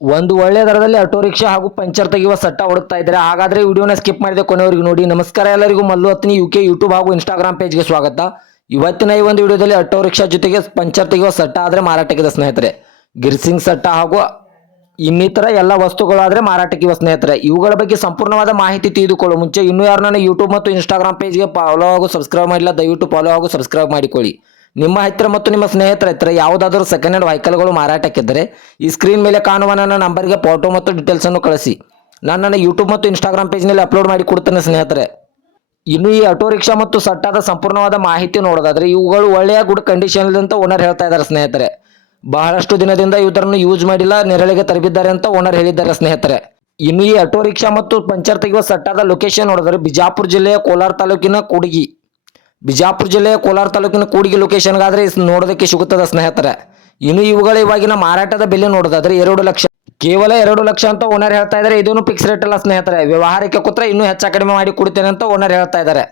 ಒಂದು ಒಳ್ಳೆಯ ದರದಲ್ಲಿ ಆಟೋ ರಿಕ್ಷಾ ಹಾಗೂ ಪಂಚರ್ ತೆಗೆಯುವ ಸಟ್ಟ ಹುಡುಕ್ತಾ ಇದ್ದಾರೆ. ಹಾಗಾದ್ರೆ ವಿಡಿಯೋನ ಸ್ಕಿಪ್ ಮಾಡಿದೆ ಕೊನೆಯವರಿಗೆ ನೋಡಿ. ನಮಸ್ಕಾರ ಎಲ್ಲರಿಗೂ. Mallu Hattini U K YouTube ಹಾಗೂ ಇನ್ಸ್ಟಾಗ್ರಾಮ್ ಪೇಜ್ಗೆ ಸ್ವಾಗತ. ಇವತ್ತಿನ ಈ ಒಂದು ವಿಡಿಯೋದಲ್ಲಿ ಆಟೋ ರಿಕ್ಷಾ ಜೊತೆಗೆ ಪಂಚರ್ ತೆಗೆಯುವ ಸಟ್ಟ ಆದರೆ ಮಾರಾಟಕ್ಕಿದೆ ಸ್ನೇಹಿತರೆ. ಗಿರ್ಸಿಂಗ್ ಸಟ್ಟ ಹಾಗೂ ಇನ್ನಿತರ ಎಲ್ಲ ವಸ್ತುಗಳಾದರೆ ಮಾರಾಟಕ್ಕೆ ಸ್ನೇಹಿತರೆ. ಇವುಗಳ ಬಗ್ಗೆ ಸಂಪೂರ್ಣವಾದ ಮಾಹಿತಿ ತಿಳಿದುಕೊಳ್ಳೋ ಮುಂಚೆ ಇನ್ನೂ ಯಾರು ನನ್ನ ಯೂಟ್ಯೂಬ್ ಮತ್ತು ಇನ್ಸ್ಟಾಗ್ರಾಮ್ ಪೇಜ್ಗೆ ಫಾಲೋ ಹಾಗೂ ಸಬ್ಸ್ಕ್ರೈಬ್ ಮಾಡಿಲ್ಲ, ದಯವಿಟ್ಟು ಫಾಲೋ ಹಾಗೂ ಸಬ್ಸ್ಕ್ರೈಬ್ ಮಾಡಿಕೊಳ್ಳಿ. ನಿಮ್ಮ ಹತ್ತಿರ ಮತ್ತು ನಿಮ್ಮ ಸ್ನೇಹಿತರ ಹತ್ತಿರ ಯಾವುದಾದರೂ ಸೆಕೆಂಡ್ ಹ್ಯಾಂಡ್ ವೆಹಿಕಲ್ಗಳು ಮಾರಾಟಕ್ಕಿದ್ದರೆ ಈ ಸ್ಕ್ರೀನ್ ಮೇಲೆ ಕಾಣುವ ನನ್ನ ನಂಬರ್ಗೆ ಫೋಟೋ ಮತ್ತು ಡೀಟೇಲ್ಸನ್ನು ಕಳಿಸಿ. ನಾನು ನನ್ನ ಯೂಟ್ಯೂಬ್ ಮತ್ತು ಇನ್ಸ್ಟಾಗ್ರಾಮ್ ಪೇಜ್ನಲ್ಲಿ ಅಪ್ಲೋಡ್ ಮಾಡಿ ಕೊಡ್ತೇನೆ ಸ್ನೇಹಿತರೆ. ಇನ್ನು ಈ ಆಟೋ ರಿಕ್ಷಾ ಮತ್ತು ಸಟ್ಟಾದ ಸಂಪೂರ್ಣವಾದ ಮಾಹಿತಿ ನೋಡೋದಾದ್ರೆ ಇವುಗಳು ಒಳ್ಳೆಯ ಗುಡ್ ಕಂಡೀಷನ್ ಅಂತ ಓನರ್ ಹೇಳ್ತಾ ಇದ್ದಾರೆ ಸ್ನೇಹಿತರೆ. ಬಹಳಷ್ಟು ದಿನದಿಂದ ಇವರನ್ನು ಯೂಸ್ ಮಾಡಿಲ್ಲ, ನೆರಳಿಗೆ ತರಬಿದ್ದಾರೆ ಅಂತ ಓನರ್ ಹೇಳಿದ್ದಾರೆ ಸ್ನೇಹಿತರೆ. ಇನ್ನು ಈ ಆಟೋ ರಿಕ್ಷಾ ಮತ್ತು ಪಂಚರ್ ತೆಗೆಯುವ ಸಟ್ಟಾದ ಲೊಕೇಶನ್ ನೋಡಿದ್ರೆ ಬಿಜಾಪುರ ಜಿಲ್ಲೆಯ ಕೋಲಾರ ತಾಲೂಕಿನ ಕೂಡಿಗಿ. ಬಿಜಾಪುರ ಜಿಲ್ಲೆಯ ಕೋಲಾರ ತಾಲೂಕಿನ ಕೂಡಿಗೆ ಲೊಕೇಶನ್ಗಾದ್ರೆ ನೋಡೋದಕ್ಕೆ ಸಿಗುತ್ತದೆ ಸ್ನೇಹಿತರೆ. ಇನ್ನು ಇವುಗಳ ಇವಾಗಿನ ಮಾರಾಟದ ಬೆಲೆ ನೋಡೋದಾದ್ರೆ ಎರಡು ಲಕ್ಷ, ಕೇವಲ ಎರಡು ಲಕ್ಷ ಅಂತ ಓನರ್ ಹೇಳ್ತಾ ಇದ್ದಾರೆ. ಇದನ್ನು ಫಿಕ್ಸ್ ರೇಟ್ ಅಲ್ಲ ಸ್ನೇಹಿತರೆ. ವ್ಯವಹಾರಕ್ಕೆ ಕೂತ್ರೆ ಇನ್ನೂ ಹೆಚ್ಚು ಕಡಿಮೆ ಮಾಡಿ ಕೊಡ್ತೇನೆ ಅಂತ ಓನರ್ ಹೇಳ್ತಾ ಇದ್ದಾರೆ.